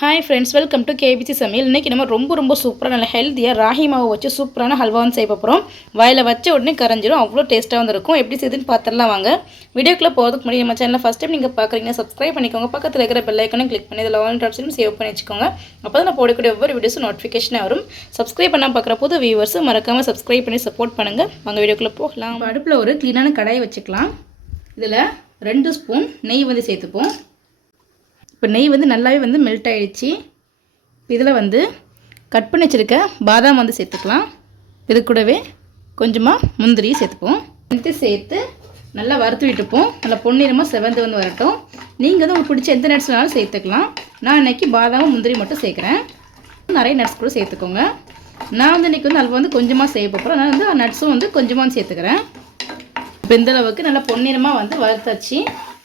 Hi friends welcome to KBC சமையல் இன்றைக்கி நம்ம ரொம்ப ரொம்ப சூப்பராக நல்ல ஹெல்த்தியாக ராகி மாவு வச்சு சூப்பரான ஹல்வா வந்து செய்ய போகிறோம் வாயில் வச்ச உடனே கரைஞ்சிரும். அவ்வளோ டேஸ்ட்டாக வந்து இருக்கும் எப்படி செய்யுதுன்னு பார்த்துடலாம் வாங்க. வீடியோக்குள்ளே போகிறதுக்கு முன்னாடி நம்ம சேனலில் ஃபஸ்ட் டைம் நீங்கள் பார்க்குறீங்கன்னா சப்ஸ்கிரைப் பண்ணிக்கோங்க. பக்கத்தில் இருக்கிற பெல் ஐக்கனும் கிளிக் பண்ணி இதில் ஆல் ஆப்ஷனும் சேவ் பண்ணி வச்சுக்கோங்க. அப்போ தான் நான் போடக்கூடிய ஒவ்வொரு வீடியோஸும் நோட்டிஃபிகேஷனாக வரும். சப்ஸ்கிரைப் பண்ணால் பார்க்குற புது வியூவர்ஸும் மறக்காமல் சப்ஸ்கிரைப் பண்ணி சப்போர்ட் பண்ணுங்கள் வாங்க வீடியோக்குள்ளே போகலாம். அடுப்பில் ஒரு க்ளீனான கடாயை வச்சுக்கலாம். இதில் ரெண்டு ஸ்பூன் நெய் வந்து சேர்த்துப்போம். இப்போ நெய் வந்து நல்லாவே வந்து மெல்ட் ஆகிடுச்சு இதில் வந்து கட் பண்ணி வச்சுருக்க பாதாம் வந்து சேர்த்துக்கலாம். இது கூடவே கொஞ்சமாக முந்திரி சேர்த்துப்போம். இது சேர்த்து நல்லா வறுத்து விட்டுப்போம். நல்லா பொன்னிறமாக செவந்து வந்து வரட்டும். நீங்கள் வந்து உங்களுக்கு பிடிச்ச எந்த நட்ஸ்னாலும் சேர்த்துக்கலாம். நான் இன்றைக்கி பாதாமும் முந்திரி மட்டும் சேர்க்குறேன். நிறைய நட்ஸ் கூட சேர்த்துக்கோங்க. நான் வந்து இன்றைக்கி வந்து அல்வா வந்து கொஞ்சமாக செய்ய போகிறேன் நான் வந்து நட்ஸும் வந்து கொஞ்சமாக சேர்த்துக்கிறேன். இப்போ இந்த அளவுக்கு நல்லா பொன்னிறமாக வந்து வறுத்தாச்சு.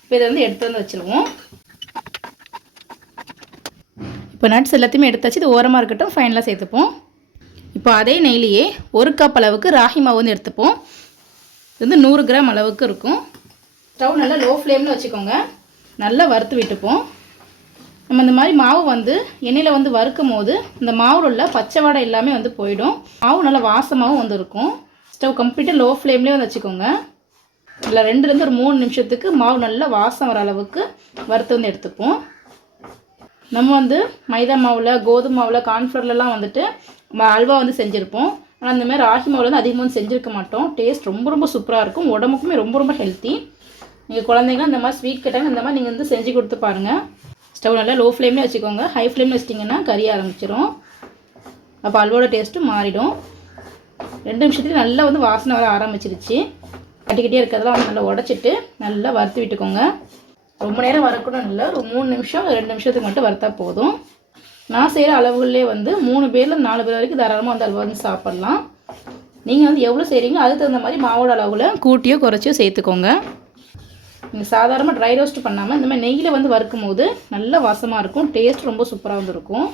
இப்போ இதை வந்து எடுத்து வந்து வச்சுருவோம். இப்போ நட்ஸ் எல்லாத்தையுமே எடுத்தாச்சு இது ஓரமாக இருக்கட்டும் ஃபைனலாக சேர்த்துப்போம். இப்போ அதே நெய்லியே ஒரு கப் அளவுக்கு ராகி மாவு வந்து எடுத்துப்போம். இது வந்து நூறு கிராம் அளவுக்கு இருக்கும். ஸ்டவ் நல்லா லோ ஃப்ளேமில் வச்சுக்கோங்க. நல்லா வறுத்து விட்டுப்போம். நம்ம இந்த மாதிரி மாவு வந்து எண்ணெயில் வந்து வறுக்கும் போது இந்த மாவில் உள்ள பச்சை வாடை எல்லாமே வந்து போயிடும். மாவு நல்லா வாசமாகவும் வந்து இருக்கும் ஸ்டவ் கம்ப்ளீட்டாக லோ ஃப்ளேம்லேயே வந்து வச்சுக்கோங்க. இல்லை ரெண்டுலேருந்து ஒரு மூணு நிமிஷத்துக்கு மாவு நல்லா வாசம் வர அளவுக்கு வறுத்து வந்து எடுத்துப்போம். நம்ம வந்து மைதா மாவில் கோதுமை மாவில் கார்ன்ஃப்ளவர்லலாம் வந்துட்டு அல்வா வந்து செஞ்சுருப்போம். ஆனால் அந்த மாதிரி ராகி மாவில் வந்து அதிகமாக வந்து செஞ்சுருக்க மாட்டோம். டேஸ்ட் ரொம்ப ரொம்ப சூப்பராக இருக்கும். உடம்புக்குமே ரொம்ப ரொம்ப ஹெல்த்தி நீங்கள் குழந்தைங்க இந்த மாதிரி ஸ்வீட் கேட்டாங்க இந்த மாதிரி நீங்கள் வந்து செஞ்சு கொடுத்து பாருங்கள் ஸ்டவ் நல்லா லோ ஃப்ளேம்லேயே வச்சுக்கோங்க ஹை ஃப்ளேமில் வச்சிட்டிங்கன்னா கறிய ஆரம்பிச்சிடும் அப்போ அல்வோட டேஸ்ட்டும் மாறிடும். ரெண்டு நிமிஷத்துலேயே நல்லா வந்து வாசனை வர ஆரம்பிச்சிருச்சு. கட்டிக்கிட்டே இருக்கிறதெல்லாம் வந்து நல்லா உடச்சிட்டு நல்லா வறுத்து விட்டுக்கோங்க. ரொம்ப நேரம் வறுக்கணும்னு இல்லை. ஒரு மூணு நிமிஷம் ரெண்டு நிமிஷத்துக்கு மட்டும் வறுத்தா போதும். நான் செய்கிற அளவுகளே வந்து மூணு பேரில் நாலு பேர் வரைக்கும் தாராளமாக அந்த அல்வா வந்து சாப்பிட்லாம். நீங்கள் வந்து எவ்வளோ செய்கிறீங்களோ அதுக்கு தகுந்த மாதிரி மாவோட அளவில் கூட்டியோ குறைச்சியோ சேர்த்துக்கோங்க. நீங்கள் சாதாரணமாக ட்ரை ரோஸ்ட் பண்ணாமல் இந்த மாதிரி நெய்யில் வந்து வறுக்கும் போது நல்ல வாசமாக இருக்கும். டேஸ்ட் ரொம்ப சூப்பராக வந்துருக்கும்.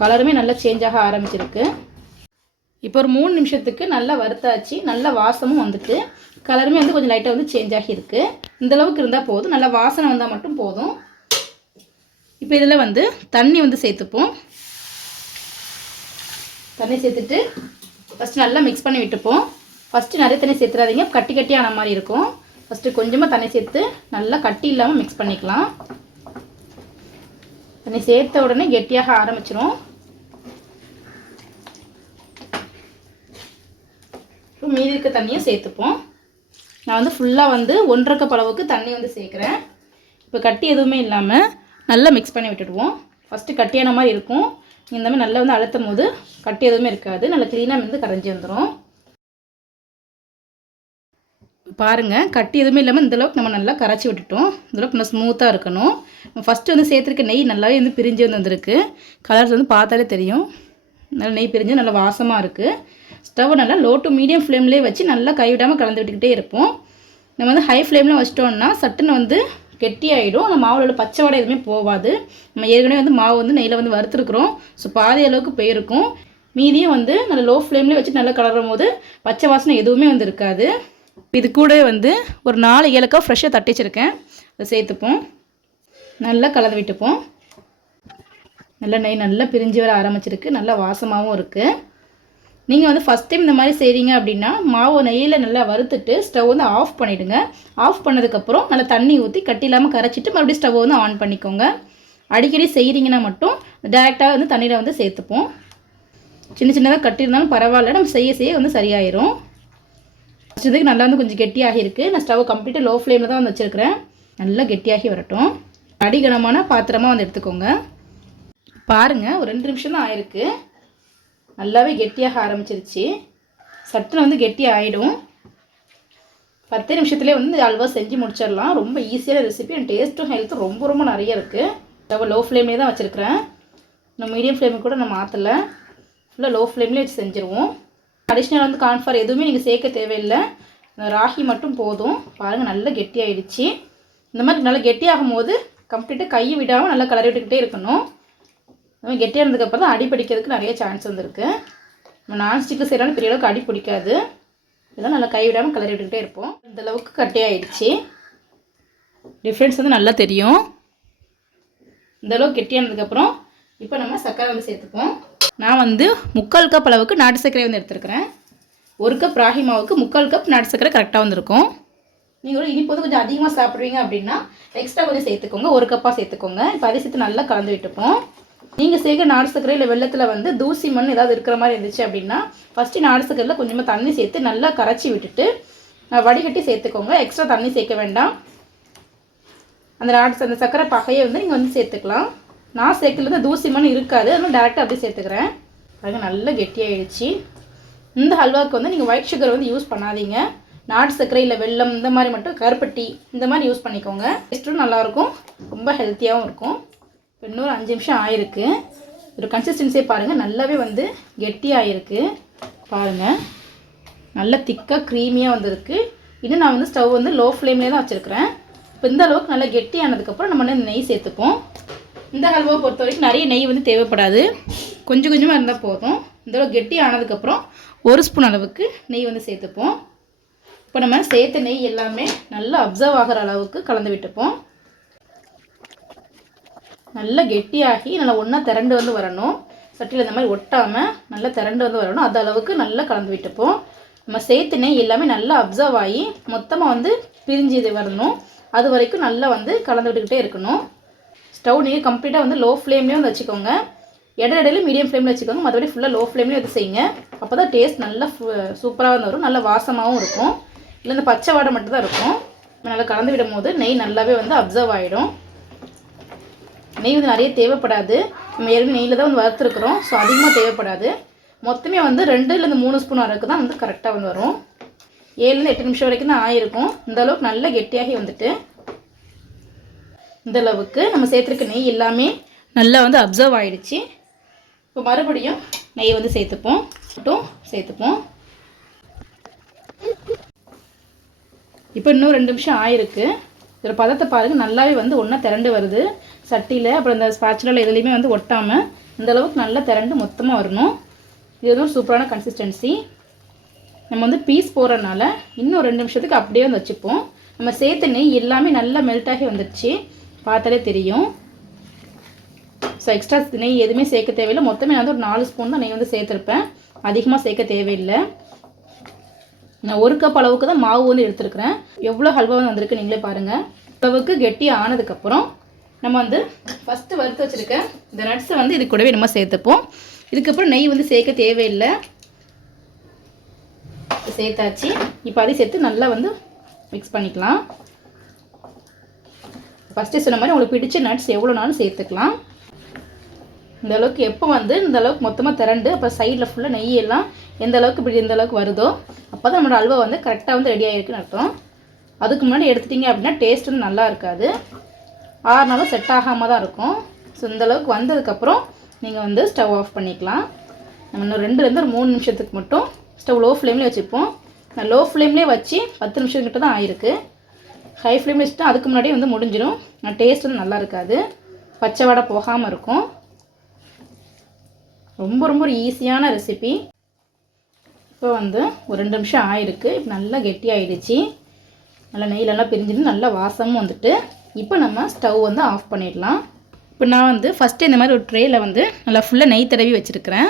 கலருமே நல்லா சேஞ்ச் ஆக ஆரம்பிச்சிருக்கு. இப்போ ஒரு மூணு நிமிஷத்துக்கு நல்லா வறுத்தாச்சு. நல்ல வாசமும் வந்துட்டு கலருமே வந்து கொஞ்சம் லைட்டாக வந்து சேஞ்ச் ஆகியிருக்கு. இந்த அளவுக்கு இருந்தால் போதும். நல்லா வாசனை வந்தால் மட்டும் போதும். இப்போ இதில் வந்து தண்ணி வந்து சேர்த்துப்போம். தண்ணி சேர்த்துட்டு ஃபஸ்ட்டு நல்லா மிக்ஸ் பண்ணி விட்டுப்போம். ஃபஸ்ட்டு நிறைய தண்ணி சேர்த்துறாதீங்க. கட்டி கட்டியான ஆன மாதிரி இருக்கும். ஃபஸ்ட்டு கொஞ்சமாக தண்ணி சேர்த்து நல்லா கட்டி இல்லாமல் மிக்ஸ் பண்ணிக்கலாம். தண்ணி சேர்த்த உடனே கெட்டியாக ஆரம்பிச்சிரும். மீதி இருக்க தண்ணியும் சேர்த்துப்போம். நான் வந்து ஃபுல்லாக வந்து ஒன்றரை கப் அளவுக்கு தண்ணி வந்து சேர்க்குறேன். இப்போ கட்டி எதுவுமே இல்லாமல் நல்லா மிக்ஸ் பண்ணி விட்டுடுவோம். ஃபஸ்ட்டு கட்டியான மாதிரி இருக்கும். இந்த மாதிரி நல்லா வந்து அழுத்தும் போது கட்டி எதுவுமே இருக்காது. நல்லா க்ளீனாக வந்து கரைஞ்சி வந்துடும் பாருங்கள் கட்டி எதுவுமே இல்லாமல் இந்தளவுக்கு நம்ம நல்லா கரைச்சி விட்டுட்டோம். இந்தளவுக்கு நல்லா ஸ்மூத்தாக இருக்கணும். ஃபஸ்ட்டு வந்து சேர்த்துருக்க நெய் நல்லாவே வந்து பிரிஞ்சு வந்து வந்திருக்கு. கலர்ஸ் வந்து பார்த்தாலே தெரியும். நல்லா நெய் பிரிஞ்சு நல்லா வாசமாக இருக்குது ஸ்டவ் நல்லா லோ டு மீடியம் ஃப்ளேம்லேயே வச்சு நல்லா கைவிடாமல் கலந்து விட்டுக்கிட்டே இருப்போம். நம்ம வந்து ஹை ஃப்ளேமில் வச்சிட்டோம்னா சட்டுன்னு வந்து கெட்டி ஆகிடும் அந்த மாவில் உள்ள பச்சை வடை எதுவுமே போகாது நம்ம ஏற்கனவே வந்து மாவு வந்து நெய்யில் வந்து வறுத்துருக்குறோம். ஸோ பாதி அளவுக்கு போயிருக்கும். மீதியும் வந்து நல்லா லோ ஃப்ளேம்லேயே வச்சு நல்லா கலரும் போது பச்சை வாசனை எதுவுமே வந்து இருக்காது. இது கூட வந்து ஒரு நாலு ஏலக்காய் ஃப்ரெஷ்ஷாக தட்டி வச்சுருக்கேன் அதை சேர்த்துப்போம். நல்லா கலந்து விட்டுப்போம். நல்லா நெய் நல்லா பிரிஞ்சு வர ஆரம்பிச்சிருக்கு. நல்லா வாசமாகவும் இருக்குது நீங்கள் வந்து ஃபஸ்ட் டைம் இந்த மாதிரி செய்கிறீங்க அப்படின்னா மாவு நெய்யில் நல்லா வறுத்துட்டு ஸ்டவ் வந்து ஆஃப் பண்ணிவிடுங்க ஆஃப் பண்ணதுக்கப்புறம் நல்லா தண்ணி ஊற்றி கட்டி இல்லாமல் கரைச்சிட்டு மறுபடியும் ஸ்டவ் வந்து ஆன் பண்ணிக்கோங்க. அடிக்கடி செய்கிறீங்கன்னா மட்டும் டேரெக்டாக வந்து தண்ணியில் வந்து சேர்த்துப்போம். சின்ன சின்னதாக கட்டியிருந்தாலும் பரவாயில்ல. நம்ம செய்ய செய்ய வந்து சரியாயிரும். வச்சதுக்கு நல்லா வந்து கொஞ்சம் கெட்டியாகி இருக்குது நான் ஸ்டவ் கம்ப்ளீட்டாக லோ ஃப்ளேமில் தான் வந்து வச்சுருக்கிறேன். நல்லா கெட்டியாகி வரட்டும். அடிகனமான பாத்திரமாக வந்து எடுத்துக்கோங்க. பாருங்கள் ஒரு ரெண்டு நிமிஷம் தான் ஆயிருக்கு. நல்லாவே கெட்டியாக ஆரம்பிச்சிருச்சு. சட்டில் வந்து கெட்டி ஆகிடும் பத்து நிமிஷத்துலேயே வந்து அல்வா செஞ்சு முடிச்சிடலாம். ரொம்ப ஈஸியான ரெசிபி அண்ட் டேஸ்ட்டும் ஹெல்த்தும் ரொம்ப ரொம்ப நிறைய இருக்குது ரொம்ப லோ ஃப்ளேம்லேயே தான் வச்சுருக்கிறேன். இன்னும் மீடியம் ஃப்ளேமு கூட நான் மாற்றலை ஃபுல்லாக லோ ஃப்ளேம்லேயே வச்சு செஞ்சுருவோம். அடிஷ்னல் வந்து கான்ஃபார் எதுவுமே நீங்கள் சேர்க்க தேவையில்லை. ராகி மட்டும் போதும். பாருங்கள் நல்லா கெட்டியாகிடுச்சு இந்த மாதிரி நல்லா கெட்டியாகும் போது கம்ப்ளீட்டாக கையை விடாமல் நல்லா கலரி விட்டுக்கிட்டே இருக்கணும். நம்ம கெட்டியாக இருந்ததுக்கப்புறம் தான் அடி பிடிக்கிறதுக்கு நிறைய சான்ஸ் வந்துருக்கு. நம்ம நான்ஸ்டிக்கில் செய்கிறாலும் பெரிய அளவுக்கு அடி பிடிக்காது. இதெல்லாம் நல்லா கைவிடாமல் கலர் கலரி விட்டுக்கிட்டே இருப்போம். இந்த அளவுக்கு கட்டியாயிடுச்சு டிஃப்ரென்ஸ் வந்து நல்லா தெரியும். இந்த அளவுக்கு கெட்டியானதுக்கப்புறம் இப்போ நம்ம சர்க்கரை வந்து சேர்த்துப்போம். நான் வந்து முக்கால் கப் அளவுக்கு நாட்டு சர்க்கரை வந்து எடுத்துருக்கிறேன். ஒரு கப் ராகி மாவுக்கு முக்கால் கப் நாட்டு சர்க்கரை கரெக்டாக வந்திருக்கும். நீங்கள் ஒரு இனிப்பு வந்து கொஞ்சம் அதிகமாக சாப்பிட்றீங்க அப்படின்னா எக்ஸ்ட்ரா கொஞ்சம் சேர்த்துக்கோங்க. ஒரு கப்பாக சேர்த்துக்கோங்க. இப்போ அதை சேர்த்து நல்லா கலந்து விட்டுப்போம். நீங்கள் சேர்க்குற நாடு சர்க்கரை இல்லை வெள்ளத்தில் வந்து தூசி மண் ஏதாவது இருக்கிற மாதிரி இருந்துச்சு அப்படின்னா ஃபஸ்ட்டு நாடு சர்க்கரையில் கொஞ்சமாக தண்ணி சேர்த்து நல்லா கரைச்சி விட்டுட்டு வடிகட்டி சேர்த்துக்கோங்க. எக்ஸ்ட்ரா தண்ணி சேர்க்க வேண்டாம். அந்த நாடு அந்த சர்க்கரை பகையை வந்து நீங்கள் வந்து சேர்த்துக்கலாம். நான் சேர்க்கறது தூசி மண் இருக்காது. அதனால் டேரெக்டாக அப்படியே சேர்த்துக்கிறேன். அது நல்லா கெட்டியாகிடுச்சு இந்த ஹல்வாவுக்கு வந்து நீங்கள் ஒயிட் சுகர் வந்து யூஸ் பண்ணாதீங்க. நாட்டு சர்க்கரை இல்லை வெல்லம் இந்த மாதிரி மட்டும் கருப்பட்டி இந்த மாதிரி யூஸ் பண்ணிக்கோங்க. டேஸ்ட்டும் நல்லாயிருக்கும் ரொம்ப ஹெல்த்தியாகவும் இருக்கும். இப்போ இன்னொரு அஞ்சு நிமிஷம் ஆயிருக்கு. ஒரு கன்சிஸ்டன்சியே பாருங்கள் நல்லாவே வந்து கெட்டியாகிருக்கு பாருங்கள் நல்லா திக்காக க்ரீமியாக வந்திருக்கு. இன்னும் நான் வந்து ஸ்டவ் வந்து லோ ஃப்ளேம்லேயே தான் வச்சுருக்கிறேன். இப்போ இந்த அளவுக்கு நல்லா கெட்டியானதுக்கப்புறம் நம்ம வந்து நெய் சேர்த்துப்போம். இந்த ஹல்வாவை பொறுத்த வரைக்கும் நிறைய நெய் வந்து தேவைப்படாது. கொஞ்சம் கொஞ்சமாக இருந்தால் போதும். இந்த அளவுக்கு கெட்டி ஆனதுக்கப்புறம் ஒரு ஸ்பூன் அளவுக்கு நெய் வந்து சேர்த்துப்போம். இப்போ நம்ம சேர்த்த நெய் எல்லாமே நல்லா அப்சர்வ் ஆகிற அளவுக்கு கலந்து விட்டுப்போம். நல்லா கெட்டியாகி நல்லா ஒன்றா திரண்டு வந்து வரணும். சட்டியில் இந்த மாதிரி ஒட்டாமல் நல்லா திரண்டு வந்து வரணும். அது அளவுக்கு நல்லா கலந்து விட்டுப்போம். நம்ம சேர்த்து நெய் எல்லாமே நல்லா அப்சர்வ் ஆகி மொத்தமாக வந்து பிரிஞ்சு இது வரணும். அது வரைக்கும் நல்லா வந்து கலந்து விட்டுக்கிட்டே இருக்கணும். ஸ்டவ் நீங்கள் கம்ப்ளீட்டாக வந்து லோ ஃப்ளேம்லேயும் வந்து வச்சுக்கோங்க. இடையில இடையில மீடியம் ஃப்ளேமில் வச்சுக்கோங்க மற்றபடி ஃபுல்லாக லோ ஃப்ளேம்லேயும் வச்சு செய்யுங்க. அப்போ தான் டேஸ்ட் நல்லா சூப்பராக வந்து வரும். நல்லா வாசமாகவும் இருக்கும். இல்லை இந்த பச்சை வாடை மட்டும் தான் இருக்கும். நல்லா கலந்து விடும் போது நெய் நல்லாவே வந்து அப்சர்வ் ஆகிடும் நெய் வந்து நிறைய தேவைப்படாது. நம்ம ஏற்கனவே நெய்யில் தான் வந்து வறுத்துருக்குறோம். ஸோ அதிகமாக தேவைப்படாது. மொத்தமே வந்து ரெண்டுலேருந்து மூணு ஸ்பூன் வரைக்கும் தான் வந்து கரெக்டாக வந்து வரும். ஏழுலேருந்து எட்டு நிமிஷம் வரைக்கும் தான் ஆயிருக்கும். இந்த அளவுக்கு நல்லா கெட்டியாகி வந்துட்டு இந்த அளவுக்கு நம்ம சேர்த்துருக்க நெய் எல்லாமே நல்லா வந்து அப்சர்வ் ஆகிடுச்சு இப்போ மறுபடியும் நெய் வந்து சேர்த்துப்போம். மட்டும் சேர்த்துப்போம். இப்போ இன்னும் ரெண்டு நிமிஷம் ஆயிருக்கு. இதில் பதத்தை பாருங்கள் நல்லாவே வந்து ஒன்றா திரண்டு வருது. சட்டியில் அப்புறம் இந்த ஸ்பாச்சுலால் எதுலேயுமே வந்து ஒட்டாமல் இந்த அளவுக்கு நல்லா திரண்டு மொத்தமாக வரணும். இது வந்து ஒரு சூப்பரான கன்சிஸ்டன்சி நம்ம வந்து பீஸ் போடுறதுனால இன்னும் ரெண்டு நிமிஷத்துக்கு அப்படியே வந்து வச்சுப்போம். நம்ம சேர்த்த நெய் எல்லாமே நல்லா மெல்ட் ஆகி வந்துடுச்சு பார்த்தாலே தெரியும். ஸோ எக்ஸ்ட்ரா நெய் எதுவுமே சேர்க்க தேவையில்லை. மொத்தமே நான் வந்து ஒரு நாலு ஸ்பூன் தான் நெய் வந்து சேர்த்துருப்பேன். அதிகமாக சேர்க்க தேவையில்லை. நான் ஒரு கப் அளவுக்கு தான் மாவு வந்து எடுத்துருக்கிறேன். எவ்வளோ ஹல்வா வந்து வந்திருக்கு நீங்களே பாருங்கள் அளவுக்கு கெட்டி ஆனதுக்கப்புறம் நம்ம வந்து ஃபஸ்ட்டு வறுத்து வச்சுருக்க இந்த நட்ஸை வந்து இது கூடவே நம்ம சேர்த்துப்போம். இதுக்கப்புறம் நெய் வந்து சேர்க்க தேவையில்லை. சேர்த்தாச்சு. இப்போ அதையும் சேர்த்து நல்லா வந்து மிக்ஸ் பண்ணிக்கலாம். ஃபஸ்ட்டு சொன்ன மாதிரி உங்களுக்கு பிடிச்ச நட்ஸ் எவ்வளோனாலும் சேர்த்துக்கலாம். இந்த அளவுக்கு எப்போ வந்து இந்த அளவுக்கு மொத்தமாக திரண்டு அப்புறம் சைடில் ஃபுல்லாக நெய் எல்லாம் எந்த அளவுக்கு இப்படி எந்த அளவுக்கு வருதோ அப்போ தான் நம்மளோட அல்வா வந்து கரெக்டாக வந்து ரெடி ஆகிருக்குன்னு அர்த்தம். அதுக்கு முன்னாடி எடுத்துட்டிங்க அப்படின்னா டேஸ்ட் வந்து நல்லா இருக்காது. ஆறுனாலும் செட் ஆகாமல் தான் இருக்கும் ஸோ இந்தளவுக்கு வந்ததுக்கப்புறம் நீங்கள் வந்து ஸ்டவ் ஆஃப் பண்ணிக்கலாம். நம்ம இன்னும் ரெண்டுலேருந்து ஒரு மூணு நிமிஷத்துக்கு மட்டும் ஸ்டவ் லோ ஃப்ளேம்லேயே வச்சுப்போம். நான் லோ ஃப்ளேம்லேயே வச்சு பத்து நிமிஷம் கிட்ட தான் ஆயிருக்கு. ஹை ஃப்ளேமில் வச்சுட்டா அதுக்கு முன்னாடியே வந்து முடிஞ்சிடும். நான் டேஸ்ட் வந்து நல்லா இருக்காது. பச்சை வடை போகாமல் இருக்கும். ரொம்ப ரொம்ப ஒரு ஈஸியான ரெசிபி இப்போ வந்து ஒரு ரெண்டு நிமிஷம் ஆயிருக்கு. இப்போ நல்லா கெட்டியாயிடுச்சு. நல்லா நெய்லெல்லாம் பிரிஞ்சிருந்து நல்லா வாசமும் வந்துட்டு இப்போ நம்ம ஸ்டவ் வந்து ஆஃப் பண்ணிடலாம். இப்போ நான் வந்து ஃபஸ்ட்டு இந்த மாதிரி ஒரு ட்ரேயில் வந்து நல்லா ஃபுல்லாக நெய் தடவி வச்சுருக்கிறேன்.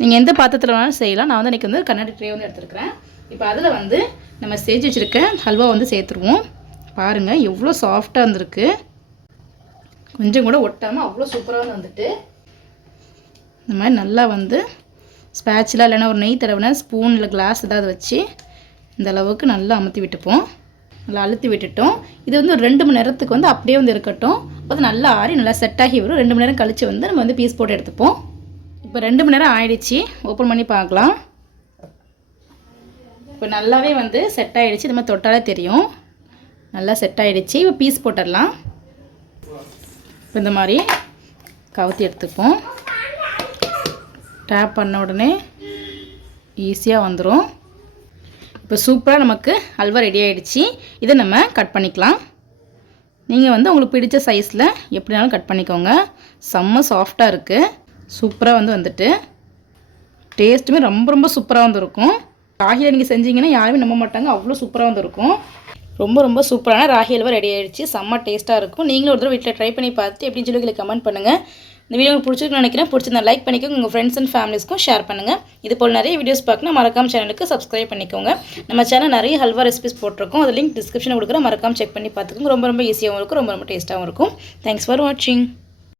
நீங்கள் எந்த பாத்திரத்தில் வேணாலும் செய்யலாம். நான் வந்து இன்றைக்கி வந்து கண்ணாடி ட்ரே வந்து எடுத்துருக்கிறேன். இப்போ அதில் வந்து நம்ம செஞ்சு வச்சுருக்க ஹல்வா வந்து சேர்த்துருவோம். பாருங்கள் எவ்வளோ சாஃப்டாக வந்திருக்கு கொஞ்சம் கூட ஒட்டாமல் அவ்வளோ சூப்பராக வந்து வந்துட்டு இந்த மாதிரி நல்லா வந்து ஸ்பேச்சில் இல்லைன்னா ஒரு நெய் தடவின ஸ்பூன் இல்லை கிளாஸ் ஏதாவது வச்சு இந்த அளவுக்கு நல்லா அமுத்தி விட்டுப்போம். நல்லா அழுத்தி விட்டுட்டோம். இது வந்து ஒரு ரெண்டு மணி நேரத்துக்கு வந்து அப்படியே வந்து இருக்கட்டும். அது நல்லா ஆறி நல்லா செட் ஆகி வரும். ரெண்டு மணி நேரம் கழித்து வந்து நம்ம வந்து பீஸ் போட்டு எடுத்துப்போம். இப்போ ரெண்டு மணி நேரம் ஆயிடுச்சு. ஓப்பன் பண்ணி பார்க்கலாம். இப்போ நல்லாவே வந்து செட் ஆகிடுச்சு இது மாதிரி தொட்டாலே தெரியும். நல்லா செட் ஆகிடுச்சு இப்போ பீஸ் போட்டுடலாம். இப்போ இந்த மாதிரி கவுத்தி எடுத்துப்போம். டேப் பண்ண உடனே ஈஸியாக வந்துடும் இப்போ சூப்பராக நமக்கு அல்வா ரெடி ஆகிடுச்சு இதை நம்ம கட் பண்ணிக்கலாம். நீங்கள் வந்து உங்களுக்கு பிடிச்ச சைஸில் எப்படினாலும் கட் பண்ணிக்கோங்க. செம்ம சாஃப்டாக இருக்குது சூப்பராக வந்து வந்துட்டு. டேஸ்ட்டுமே ரொம்ப ரொம்ப சூப்பராக வந்துருக்கும். ராகியில் நீங்கள் செஞ்சீங்கன்னா யாருமே நம்ப மாட்டாங்க. அவ்வளோ சூப்பராக வந்துருக்கும். ரொம்ப ரொம்ப சூப்பரான ராகி அல்வா ரெடி ஆகிடுச்சு செம்ம டேஸ்ட்டாக இருக்கும். நீங்களும் ஒரு தடவை வீட்டில் ட்ரை பண்ணி பார்த்து எப்படின்னு சொல்லி கமெண்ட் பண்ணுங்கள் இந்த வீடியோ உங்களுக்கு நினைக்கிறேன். பிடிச்சிருந்தா லைக் பண்ணிக்கோங்க. உங்கள் ஃப்ரெண்ட்ஸ் அண்ட் ஃபேமிலிஸ்க்கும் ஷேர் பண்ணுங்கள் இது போல் நிறைய வீடியோஸ் பார்க்கணும். மறக்காம சேனலுக்கு சப்ஸ்கிரைப் பண்ணிக்கோங்க. நம்ம சேனல் நிறைய ஹல்வா ரெசிபிஸ் போட்டிருக்கோம். அது லிங்க் டிஸ்கிரிப்ஷன் கொடுக்குற மறக்காம செக் பண்ணி பார்த்துக்கோங்க. ரொம்ப ரொம்ப ஈஸியாகவும் இருக்கும். ரொம்ப ரொம்ப டேஸ்ட்டாகவும் இருக்கும். தேங்க்ஸ் ஃபார் வாட்சிங்